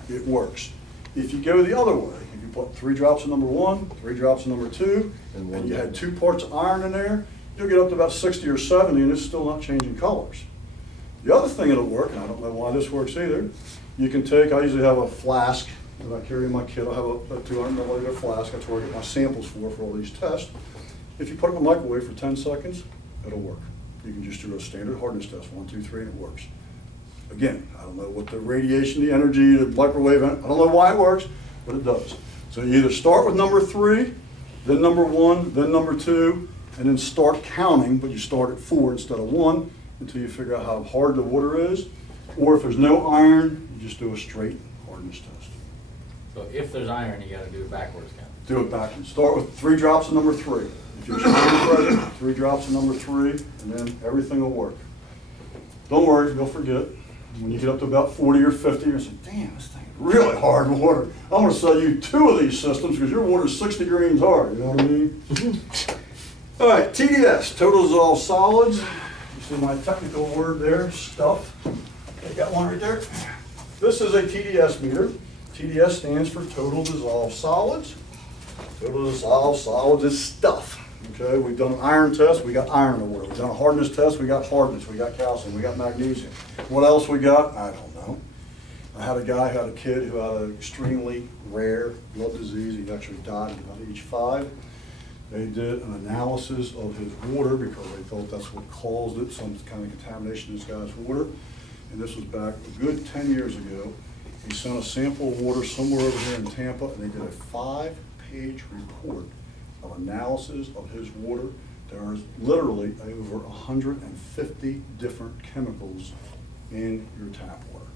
It works. If you go the other way, if you put 3 drops of number 1, 3 drops of number 2, and you had 2 parts of iron in there, you'll get up to about 60 or 70, and it's still not changing colors. The other thing that'll work, and I don't know why this works either, you can take, I usually have a flask that I carry in my kit. I have a 200 milliliter flask. That's where I get my samples for all these tests. If you put it in the microwave for 10 seconds, it'll work. You can just do a standard hardness test, 1, 2, 3, and it works. Again, I don't know what the radiation, the energy, the microwave, I don't know why it works, but it does. So you either start with number 3, then number 1, then number 2, and then start counting, but you start at 4 instead of 1 until you figure out how hard the water is. Or if there's no iron, you just do a straight hardness test. So if there's iron, you gotta do it backwards count. Do it backwards. Start with 3 drops of number 3. If you're present, 3 drops of number 3, and then everything will work. Don't worry, you'll forget. When you get up to about 40 or 50, you're saying, damn, this thing is really hard water. I'm going to sell you 2 of these systems because your water is 60 grains hard. You know what I mean? All right, TDS, total dissolved solids. You see my technical word there, stuff. I got one right there. This is a TDS meter. TDS stands for total dissolved solids. Total dissolved solids is stuff. Okay, we've done an iron test, we got iron in the water. We've done a hardness test, we got hardness, we got calcium, we got magnesium. What else we got? I don't know. I had a guy who had a kid who had an extremely rare blood disease. He actually died at about age 5. They did an analysis of his water because they thought that's what caused it, some kind of contamination in this guy's water. And this was back a good 10 years ago. He sent a sample of water somewhere over here in Tampa, and they did a 5-page report of analysis of his water. There's literally over 150 different chemicals in your tap water.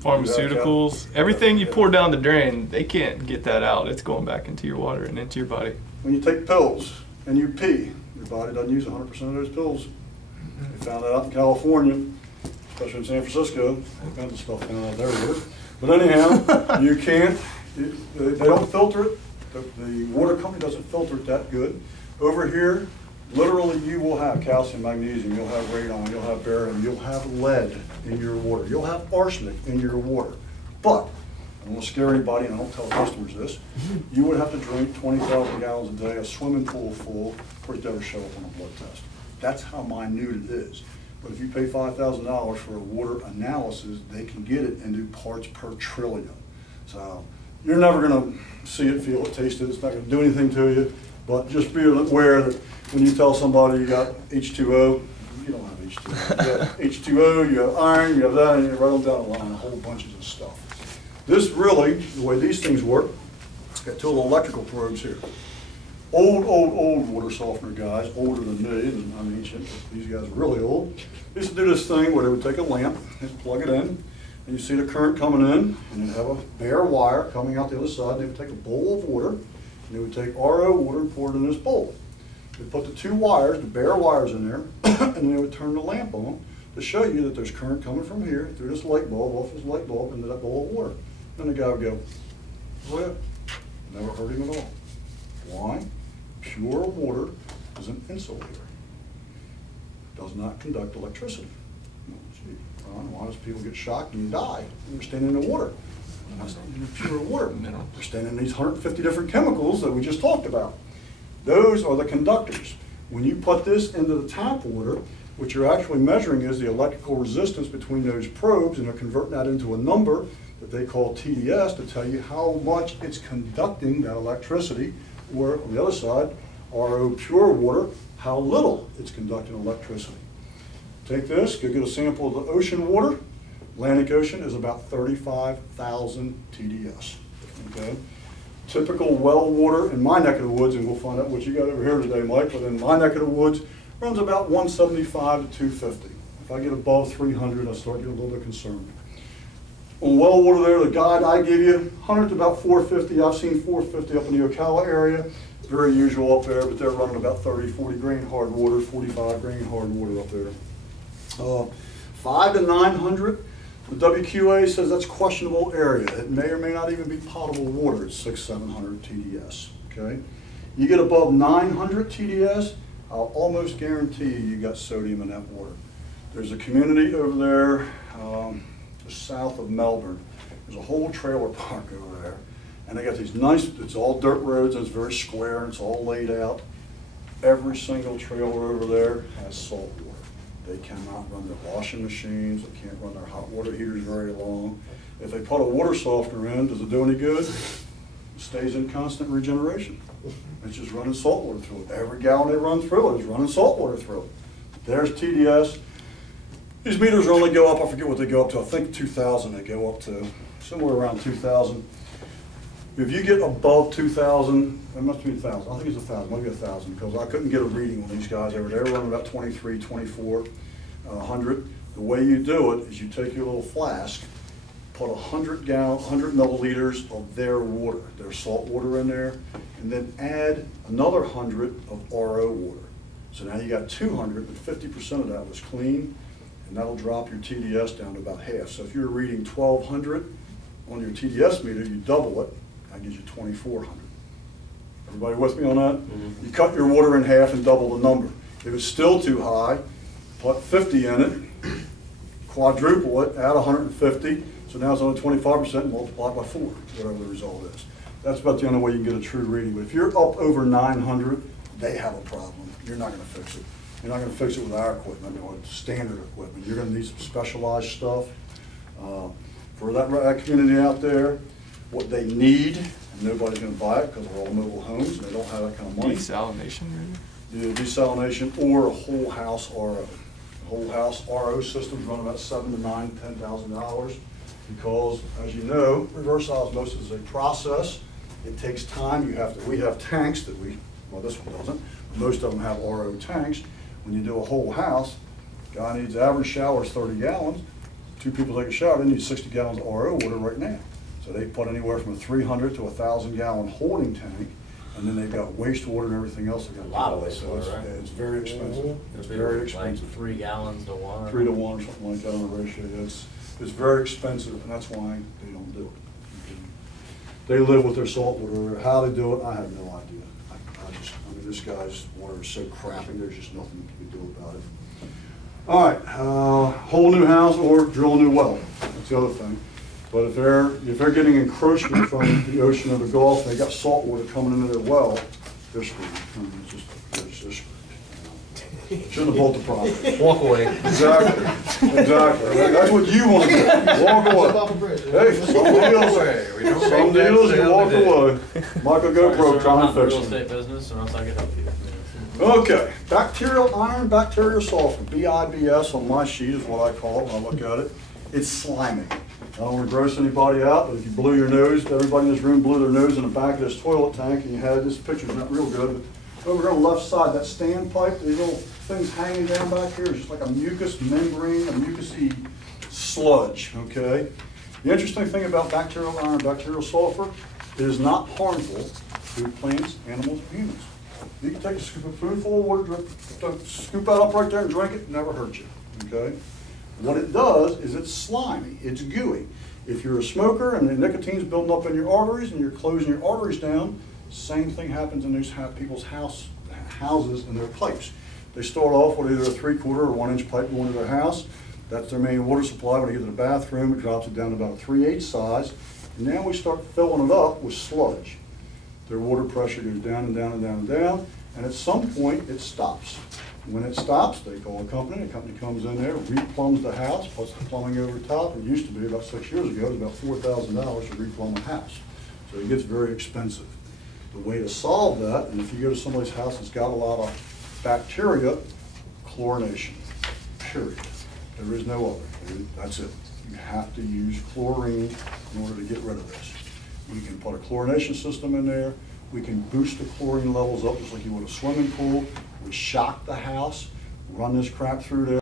Pharmaceuticals, everything you pour down the drain, they can't get that out. It's going back into your water and into your body. When you take pills and you pee, your body doesn't use 100% of those pills. They found that out in California, especially in San Francisco. All kinds of stuff found out there with it. But anyhow, you can't, they don't filter it. The water company doesn't filter it that good. Over here, literally you will have calcium, magnesium, you'll have radon, you'll have barium, you'll have lead in your water, you'll have arsenic in your water. But, I don't want to scare anybody, and I don't tell customers this, you would have to drink 20,000 gallons a day, a swimming pool full, for it to ever show up on a blood test. That's how minute it is. But if you pay $5,000 for a water analysis, they can get it and do parts per trillion. So you're never going to see it, feel it, taste it. It's not going to do anything to you. But just be aware that when you tell somebody you got H2O, you don't have H2O. You have H2O, you have iron, you have that, and you write them down the line, a whole bunch of stuff. This really, the way these things work, it's got two little electrical probes here. Old water softener guys, older than me, and I'm ancient, these guys are really old. They used to do this thing where they would take a lamp and plug it in, and you see the current coming in, and you'd have a bare wire coming out the other side, and they would take a bowl of water, and they would take RO water and pour it in this bowl. They'd put the two wires, the bare wires in there, and then they would turn the lamp on to show you that there's current coming from here through this light bulb, off this light bulb, into that bowl of water. Then the guy would go, oh yeah, never hurt him at all. Why? Pure water is an insulator. Does not conduct electricity. Well, gee, why does people get shocked and die when they're standing in the water? That's not even pure water. They're standing in these 150 different chemicals that we just talked about. Those are the conductors. When you put this into the tap water, what you're actually measuring is the electrical resistance between those probes, and they're converting that into a number that they call TDS to tell you how much it's conducting that electricity, or on the other side, RO pure water, how little it's conducting electricity. Take this, go get a sample of the ocean water. Atlantic Ocean is about 35,000 TDS. Okay? Typical well water in my neck of the woods, and we'll find out what you got over here today, Mike, but in my neck of the woods, runs about 175 to 250. If I get above 300, I start getting a little bit concerned. On well water there, the guide I give you, 100 to about 450. I've seen 450 up in the Ocala area. Very usual up there, but they're running about 30, 40 grain hard water, 45 grain hard water up there. 5 to 900, the WQA says that's questionable area. It may or may not even be potable water. It's 600, 700 TDS, okay? You get above 900 TDS, I'll almost guarantee you got sodium in that water. There's a community over there, just south of Melbourne. There's a whole trailer park over there. And they got these nice, it's all dirt roads, and it's very square, and it's all laid out. Every single trailer over there has salt water. They cannot run their washing machines, they can't run their hot water heaters very long. If they put a water softener in, does it do any good? It stays in constant regeneration. It's just running salt water through it. Every gallon they run through it is running salt water through it. There's TDS. These meters only go up, I forget what they go up to, I think 2,000 they go up to, somewhere around 2,000. If you get above 2,000, it must be 1,000, I think it's 1,000, maybe 1,000, because I couldn't get a reading on these guys over there. They were running about 23, 24, 100. The way you do it is you take your little flask, put 100 milliliters of their water, their salt water in there, and then add another 100 of RO water. So now you got 200, but 50% of that was clean, and that'll drop your TDS down to about half. So if you're reading 1,200 on your TDS meter, you double it, that gives you 2,400. Everybody with me on that? Mm-hmm. You cut your water in half and double the number. If it's still too high, put 50 in it, quadruple it, add 150, so now it's only 25% and multiply by 4, whatever the result is. That's about the only way you can get a true reading. But if you're up over 900, they have a problem. You're not going to fix it. You're not going to fix it with our equipment or standard equipment. You're going to need some specialized stuff. For that community out there, what they need, and Nobody's gonna buy it because they're all mobile homes and they don't have that kind of money. Desalination, really? The desalination or a whole house RO. Whole house RO systems run about $7,000 to $10,000 because, as you know, reverse osmosis is a process. It takes time. We have tanks that well, this one doesn't. Most of them have RO tanks. When you do a whole house, guy needs average showers 30 gallons. 2 people take a shower, they need 60 gallons of RO water right now. So they put anywhere from a 300 to 1,000 gallon holding tank, and then they've got wastewater and everything else. A lot of So wastewater, right? it's very expensive. It's very expensive. Like 3 gallons to 1. 3 to 1 or something like that on the ratio. It's very expensive, and that's why they don't do it. They live with their salt water. How they do it, I have no idea. I mean, this guy's water is so crappy, there's just nothing you can do about it. All right, whole new house or drill a new well. That's the other thing. But if they're getting encroachment from the ocean or the Gulf, they got salt water coming into their well, they're screwed. They're screwed. Shouldn't have bought the property. Walk away. Exactly. That's what you want to do. Walk Jump away. off a bridge. Hey, some deals you walk away. Michael go broke trying to fix Real them. estate business, or else I can help you. Okay, bacterial iron, bacterial sulfur, BIBS on my sheet is what I call it when I look at it. It's slimy. I don't want to gross anybody out, but if you blew your nose, everybody in this room blew their nose in the back of this toilet tank, and you had, this picture's not real good, but over here on the left side, that standpipe, these little things hanging down back here, is just like a mucus membrane, a mucousy sludge, okay? The interesting thing about bacterial iron, bacterial sulfur, it is not harmful to plants, animals, and humans. You can take a spoonful of water, scoop that up right there and drink it, never hurt you, okay? What it does is it's slimy, it's gooey. If you're a smoker and the nicotine's building up in your arteries and you're closing your arteries down, same thing happens in those people's houses and their pipes. They start off with either a 3/4 or 1 inch pipe going to their house. That's their main water supply. When they get to the bathroom, it drops it down to about a 3/8 size. And now we start filling it up with sludge. Their water pressure goes down and down and down and down, and at some point it stops. When it stops, they call a company comes in there, replumbs the house, puts the plumbing over top. It used to be, about 6 years ago, it was about $4,000 to replumb a house. So it gets very expensive. The way to solve that, and if you go to somebody's house that's got a lot of bacteria, chlorination, period. There is no other. That's it. You have to use chlorine in order to get rid of this. We can put a chlorination system in there. We can boost the chlorine levels up just like you would a swimming pool. We shock the house, run this crap through